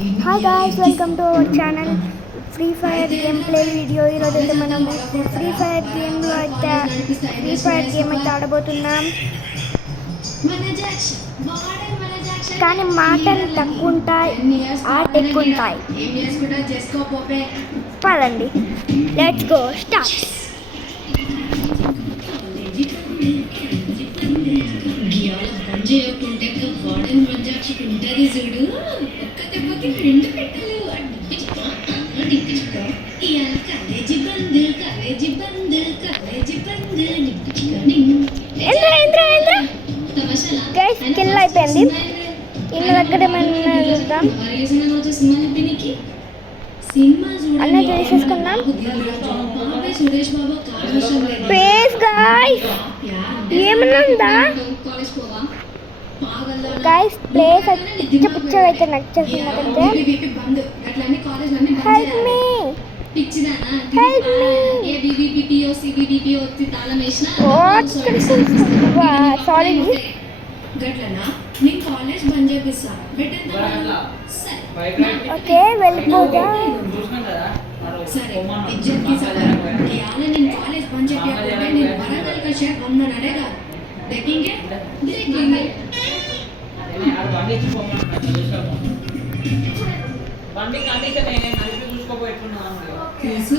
Hi guys, welcome to our channel free fire game play video. ఈరోజు అయితే మనం free fire గేమ్లో అయితే గేమ్ అయితే ఆడబోతున్నాం. కానీ మాటలు తక్కువ ఉంటాయి, ఆట ఎక్కువ ఉంటాయి. పదండి, లెట్స్ గో స్టార్ట్. చేయకుంటే వాడని మంజాక్షకు ఉంటుంది చూడు. ఒక్క దెబ్బకి రెండు పెట్టలేవు. కాలేజీ బంద్ కాలేజీ బంద్ కాలేజీ బంద్ కిల్ అయిపోయింది. ఇళ్ళ దగ్గర చూద్దాం. అన్న చేసేసుకున్నాం. సురేష్ బాబు ప్లీజ్ గాయ్స్, ఏమన్నా ఉందా గాయ్స్? ప్లేస్ పిచ్చ అయితే నచ్చేసిందంటే help me, help me. Sorry, okay వెళ్ళిపోదా. సరే ఇజ్జత్కి సలాం ఇయాల నేను కాలేజ్ బంద్ చెప్పినప్పుడు నేను వరంగల్ का शेफ बनना रहेगा. देखेंगे देखेंगे బండి కండిషన్ నేను నడిపి చూసుకోపోతున్నాను. కేసు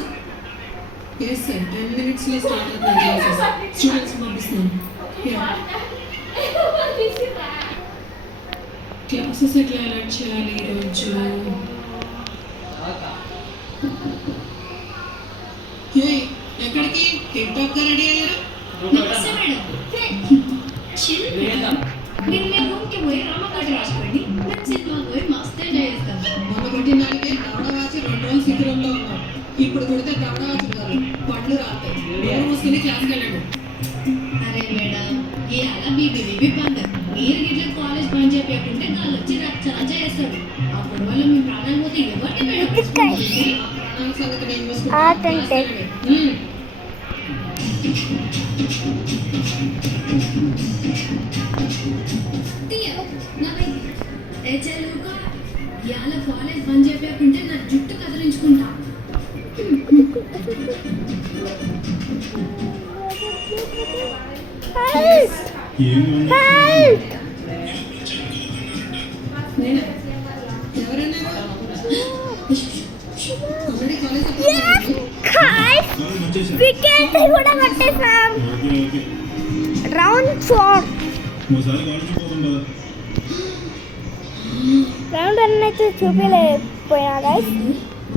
కేసు 10 minutes లో స్టార్ట్ అవుతుంది. స్టూడెంట్స్ పంపిస్తున్నాను. క్లాసెస్ ఎట్లా అలర్ట్ చేయాలి ఈరోజు? ఎక్కడికి టిక్ టాక్ గా రెడీ అయ్యారు? నమస్తే మేడం. నేను మీ రూమ్కి పోయి రామకాట రాసుకోండి. నేను సినిమాకి పోయి మస్తు ఎంజాయ్ చేస్తాను. మొన్న కొట్టిన దానికి దవడవాచి 2 రోజులు శిఖరంలో ఉన్నాం. ఇప్పుడు కొడితే దవడవాచి కాదు, పండ్లు రాస్తాయి. ఎవరు మూసుకుని క్లాస్కి వెళ్ళండి. అరే మేడం, ఇవాళ బీబీ పండు. మీరు ఇట్లా కాలేజ్ బంద్ చెప్పకుంటే వాళ్ళు వచ్చి రచ్చ చేస్తారు. అప్పుడు వాళ్ళు మీ ప్రాణాలు పోతే ఎవరిని మేడం సంగతి నేను ఇవాళ కాలేజ్ బంద్ చెప్పకుంటే నా జుట్టు కదిలించుకుంటా. రౌండ్ 4 రౌండ్ 1 అయితే చూపించలేకపోయినా గైస్.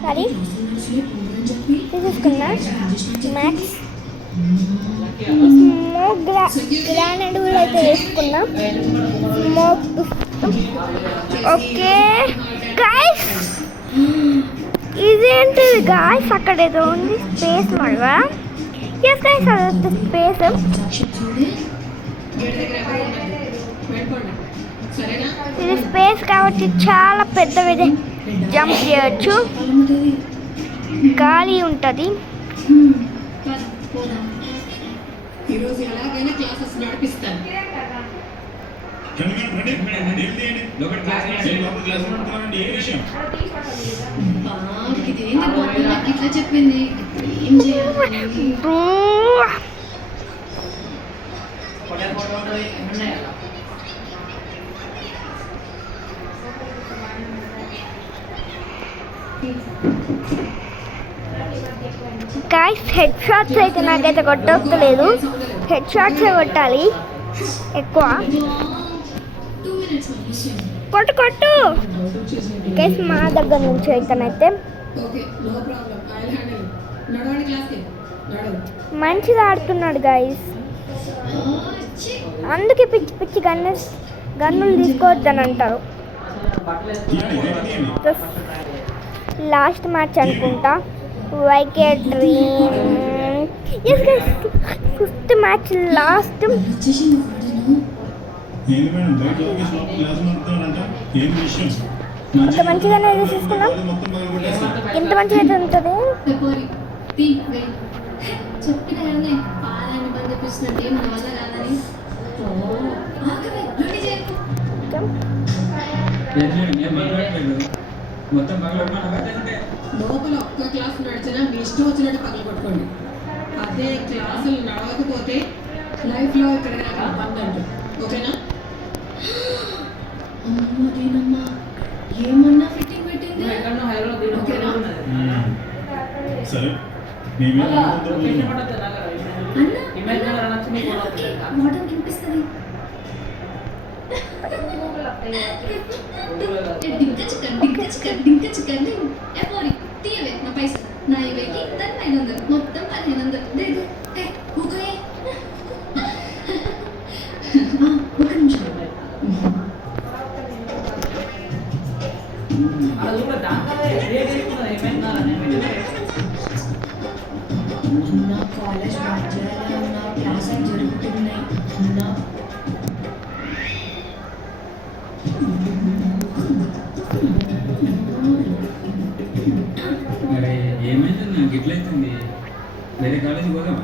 సారీ, తీసేసుకున్నా. మ్యాక్స్ స్మోక్ గ్రానైడ్ కూడా అయితే వేసుకున్నాం. Smoke okay guys. ఇదేంటిది గాయస్? అక్కడ ఏదో ఉంది స్పేస్ మళ్ళా. ఎస్ గైస్, అది స్పేస్. ఇది స్పేస్ కాబట్టి చాలా పెద్దది, జంప్ చేయొచ్చు, గాలి ఉంటుంది. ఈరోజు ఎలాగైనా క్లాసెస్ నడిపిస్తాను. ఇట్లా చెప్పింది ఏం చేయాలి? గాయ్స్, హెడ్ షాట్స్ అయితే నాకైతే కొట్టలేదు. హెడ్ షాట్సే కొట్టాలి ఎక్కువ. కొట్టు కొట్టు గైస్, మా దగ్గర నుంచి అయితేనైతే మంచిగా ఆడుతున్నాడు గైస్. అందుకే పిచ్చి పిచ్చి గన్నులు తీసుకోవద్దని అంటారు. లాస్ట్ మ్యాచ్ అనుకుంటా, wicket dream. Yes guys, 5th match last. ఇంత మంచిగానే తీసుకున్నాం. ఇంత మంచిగా అయితే ఉంటుంది. చెప్పిన పాలని బంధిస్తున్నట్టు మన వల్ల కాదని మొత్తం పగలగొట్టమంటే లోపల ఒక్క క్లాస్ నడిచినా మీ ఇష్టం వచ్చినట్టు పగలు కొట్టుకోండి. అదే క్లాసులు నడవకపోతే లైఫ్లో ఎక్కడైనా అక్కడ బంద్ అంటూ ఓకేనా? అమ్మదేనమ్మా ఏమన్నా ఫిట్టింగ్ పెట్టింది ఎక్కడో హైదరాబాద్ దీని ఓకేనా? సరే మేమే లొకేషన్ పడతా నాకు అన్న ఇమేజ్ నగర్ అనొచ్చు మీకు మోడల్ కనిపిస్తుంది. డింక చికెన్ ఎపోరి తీయవే నా పైసలు నా ఇవేకి దాని 900 మొత్తం 1500 దే ఏ ఊకే ఒక నిమిషం అది కూడా దాంట్లో రేట్ ఎక్కువ ఇమేజ్ నగర్ నా కాలేజ్ మధ్యలో నా క్లాసెస్ జరుగుతున్నాయి నా మరి ఏమైంది నాకు ఎట్లయితుంది వేరే కాలేజీ పోదామా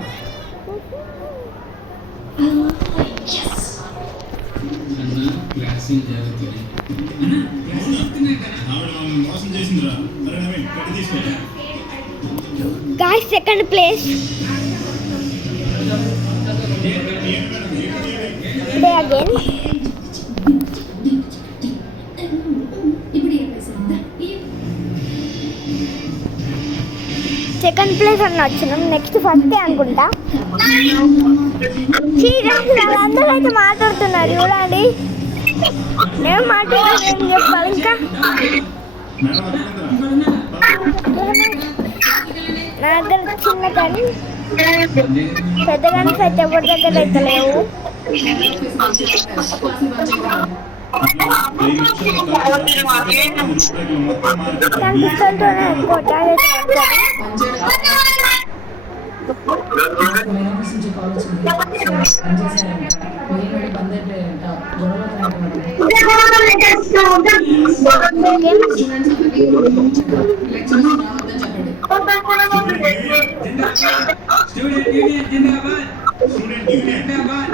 అన్న క్లాసులు జరుగుతున్నాయి అన్న క్లాసులు జరుగుతున్నాయి కదా ఆవిడ మమ్మల్ని మోసం చేసిందిరా. అరే నవీన్ కట్టి తీసుకో. Guys second place day again. ఇప్పుడు ఏం చేసిందా సెకండ్ ప్లేస్ అని వచ్చినాం. నెక్స్ట్ ఫస్ట్ అనుకుంటా. వాళ్ళందరూ అయితే మాట్లాడుతున్నారు చూడండి. నేను మాట్లాడాలి ఏం చెప్పాలి ఇంకా. మేడం నా దగ్గర చిన్న కానీ పెద్ద కానీ పెద్ద ఎవరి దగ్గర అయితే లేవు. 5 నిమిషాలు మొత్తం మార్కెట్ దాని పిస్తలతోనే ఎక్కువ టార్గెట్ పడతారు. స్టూడెంట్ యూనియన్ జిందాబాద్ స్టూడెంట్ యూనియన్ జిందాబాద్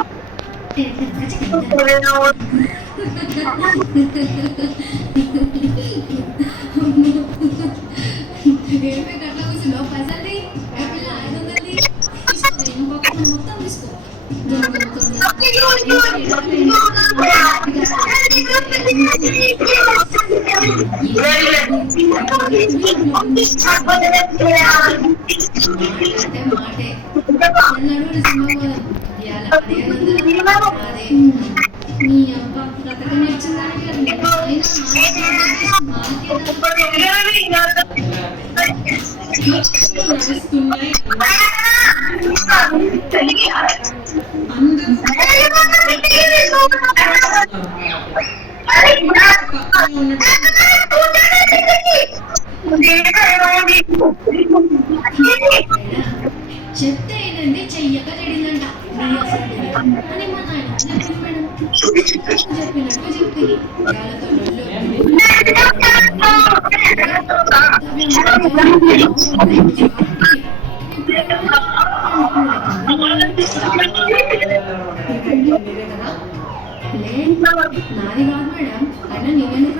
ఏమే గట్ల కూర్చున్నావు పైసలు ఏ పిల్ల 500 మొత్తం తీసుకో మాటే నీ అబ్బా బ్రతకం నేర్చిందానికి నడుస్తున్నాయి చెప్తే ఏంటంటే చెయ్యక చెడిందంట అని మా నాయన చెప్పింది మేడం చెప్పినట్టు చెప్పింది నాది కాదు మేడం అయినా నేనే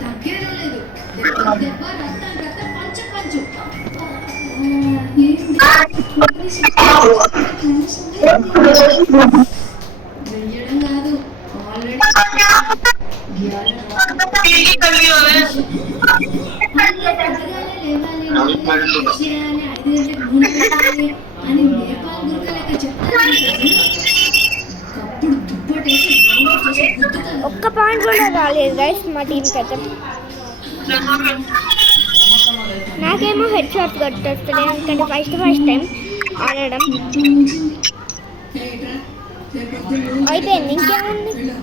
తగ్గేలేదు దెబ్బ రక్తం రక్తం పంచ పంచు వెయ్యడం కాదు ఆల్రెడీ అని నేపాల్ గురకలేక చెప్తాను. అప్పుడు దుప్పటి కొట్టేసి డౌన్లోడ్ చేసి గుద్దుతాను. ఒక్క పాయింట్ కూడా రాలేదు గైస్ మా టీంకి అయితే. నాకేమో హెడ్ షాట్ కొట్టేస్తుంది ఎందుకంటే ఫస్ట్ టైం ఆడడం. ఏంట్రా? రేపు పొద్దున్న నువ్వు అయిపోయింది, ఇంకేముంది? వెళ్ళు.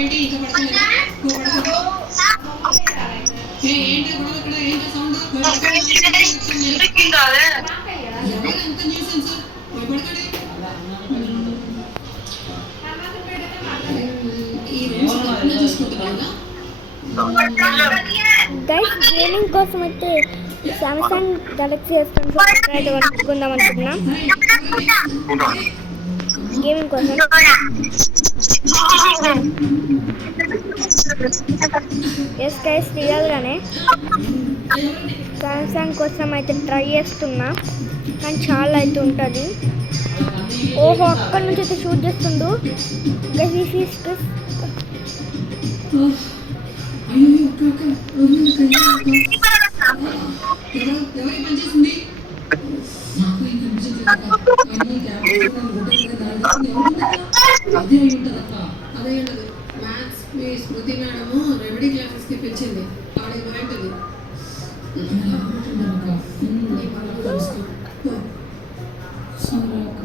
ఏంటి ఇంకా పడతలేదా? నువ్వు పడుకో. ఏంటి గొడవ ఇక్కడ? ఏంటి సౌండ్? ఎవరు ఎంత న్యూసెన్స్? పోయి పడుకోండి. ఈ రోజు తప్పున చూసుకుంటున్నావా? గైస్ గేమింగ్ కోసం అయితే సామ్సంగ్ గెలాక్సీ S24 అయితే కొనుక్కుందాం అనుకుంటున్నా. గేమింగ్ కోసం ఎస్ గైస్ రియల్గానే సామ్సంగ్ కోసం అయితే ట్రై చేస్తున్నా, కానీ చాలా అయితే ఉంటుంది. ఓహో అక్కడి నుంచి అయితే షూట్ చేస్తుండు గైస్. ఈ ఫీస్ అయ్యో అక్క ఎవరి పని చేసింది? నాకు ఏం కనిపించట్లేదు అక్క. కానీ అదే అయి ఉంటుంది అక్క. అదే ఉండదు. మ్యాథ్స్ మీ స్మృతి మేడము రెమెడీ క్లాసెస్కి పిలిచింది. ఆవిడ బాగుంటుంది అక్క. నీ పనులు తెలుసుకో. సరే అక్క.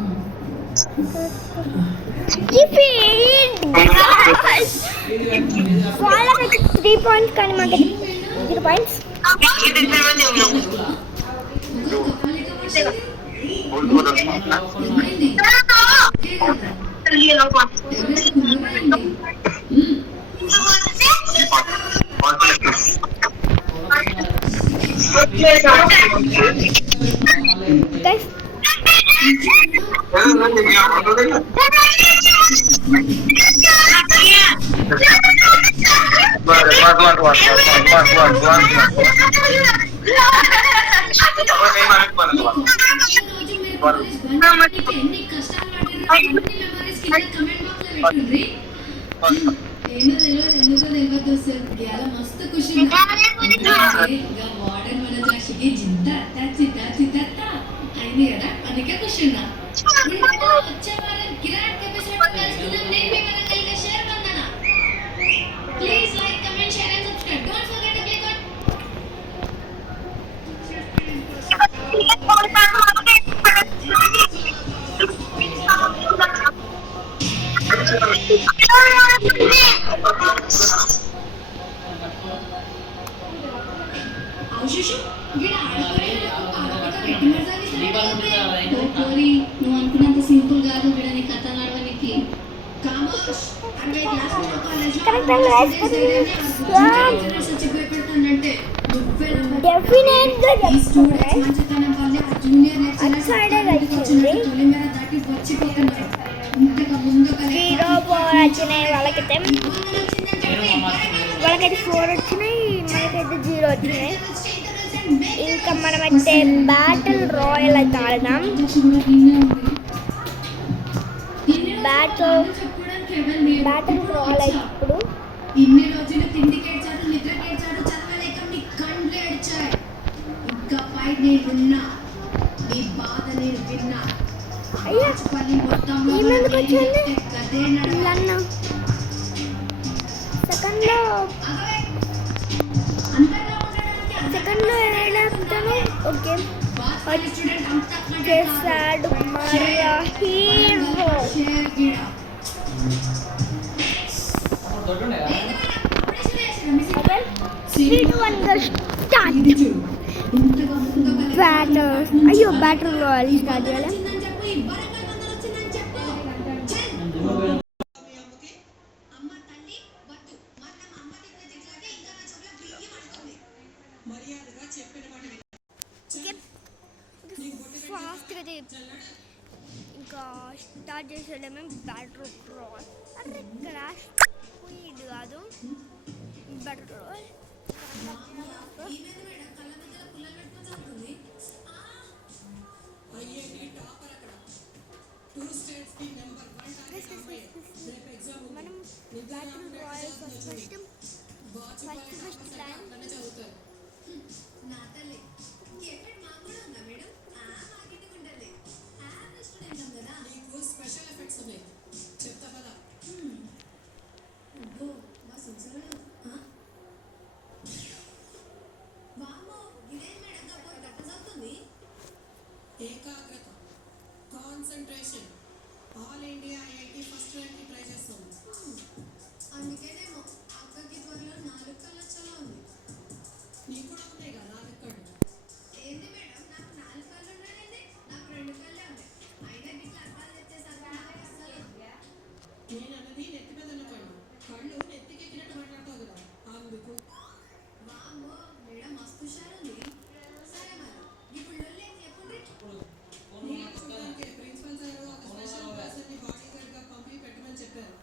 వాళ్ళకి 3 పాయింట్స్ కానీ మాకు 0 పాయింట్స్. గైస్ ఎన్ని కష్టాలు పడ్డారు? ఏంటో తెలియదు, ఎందుకో తెలియదు సార్. ఇవాళ మస్తు ఖుషి. వార్డెన్ మన జాషికి జింత అయింది కదా, అందుకే ఖుషి ఉన్నా. వచ్చే వారం కిరాట్ ఎపిసోడ్ కలుసుకుందాం. నేను మీ వరంగల్ షేర్ Vandana. Please like, comment, share and subscribe. Don't forget to click on అవుషుషు గిడ ఆడుకోలేదు. పెట్టి మరి నువ్వు అనుకున్నంత సింపుల్ కాదు గిడ నీ కథ నడవనికి. కామోష్ 60 క్లాసులు డెఫినెట్గా స్టూడెంట్స్ మంచితనం వల్లే ఆ జూనియర్ అటు లెక్చరర్ తొలిమేర దాటి వచ్చిపోతున్నారు. ఇంతకు ముందు వచ్చినాయి వాళ్ళకైతే 4 వచ్చినాయి, మనకైతే 0 వచ్చినాయి. ఇంకా మనమైతే బ్యాటిల్ రాయల్ అయితే ఆడదాం. బ్యాటిల్ రాయల్ అయితే ఇప్పుడు ఇన్ని రోజులు తిండికి ఏడ్చాడు, నిద్రకి ఏడ్చాడు, చదవలేక మీ కండ్లు ఏడ్చాయి. ఇంకా ఫైట్ నేను విన్నా, మీ బాధ నేను విన్నా. అయ్యా పల్లి మొత్తం ఏమెందుకు వచ్చింది గదే అన్న సెకండ్లో ఏడాపుతాను. ఓకే చేశాడు మరా హీరో. 3, 2, 1 స్టార్ట్. బ్యాటర్ అయ్యో బ్యాటర్ రాయల్ స్టార్ట్ చేయాలి. ఫాస్ట్గా ఇంకా స్టార్ట్ చేసేయడమే బ్యాటర్ రాయల్. అరే క్రాష్ పోయేది కాదు బ్యాటర్ రాయల్. మనం battle royal first time special effects ఉన్నాయి చెప్తా కదా అబ్బో మా సుందరం వామ్మో ఇదేం మేడం గట్టసవుతుంది ఏకాగ్రత concentration all India IIT first ర్యాంక్కి ట్రై చేస్తాం అందుకేనేమో అక్కకి త్వరలో 4 కళ్ళొచ్చేలా ఉంది నీకు కూడా ఉన్నాయి కదా 4 కళ్ళు ఏంది మేడం నాకు 4 కళ్ళు ఉన్నాయండి నాకు 2 కళ్ళే ఉన్నాయి అయినా ఇట్లా అర్థాలు తెచ్చేసరికి నాకు అస్సలు నేను అన్నది నెత్తి మీద ఉన్న కళ్ళు కళ్ళు నెత్తికి ఎక్కినట్టు మాట్లాడతావు కదా అందుకు వామ్మో మేడం మస్తు హుషారు ఉంది సరే మరి ఇప్పుడు లొల్లి ఏంది చెప్పండి ఇప్పుడు ఫోన్ నీకు చూడడానికి ప్రిన్సిపల్ సార్ ఒక స్పెషల్ పర్సన్ని బాడీ గార్డ్గా పంపి పెట్టమని చెప్పారు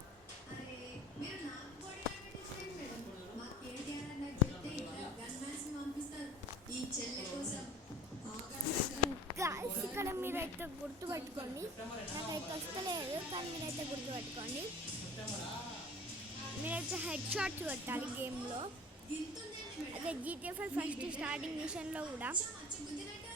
అరే మీరు నాకు బాడీ గార్డ్ పెట్టించండి మేడం మా కేటీఆర్ నాకు చెప్తే ఇట్లా గన్ మ్యాన్స్ పంపిస్తారు ఈ చెల్లె కోసం గాయస్ ఇక్కడ మీరైతే గుర్తుపెట్టుకోండి, నాకైతే వస్తలేదు కానీ మీరైతే గుర్తుపెట్టుకోండి, మీరైతే హెడ్ షాట్స్ కొట్టాలి గేమ్లో. గింతుందండి మేడం అదే GTA 5 ఫస్ట్ స్టార్టింగ్ మిషన్లో కూడా మచ్చి గుద్దినట్టే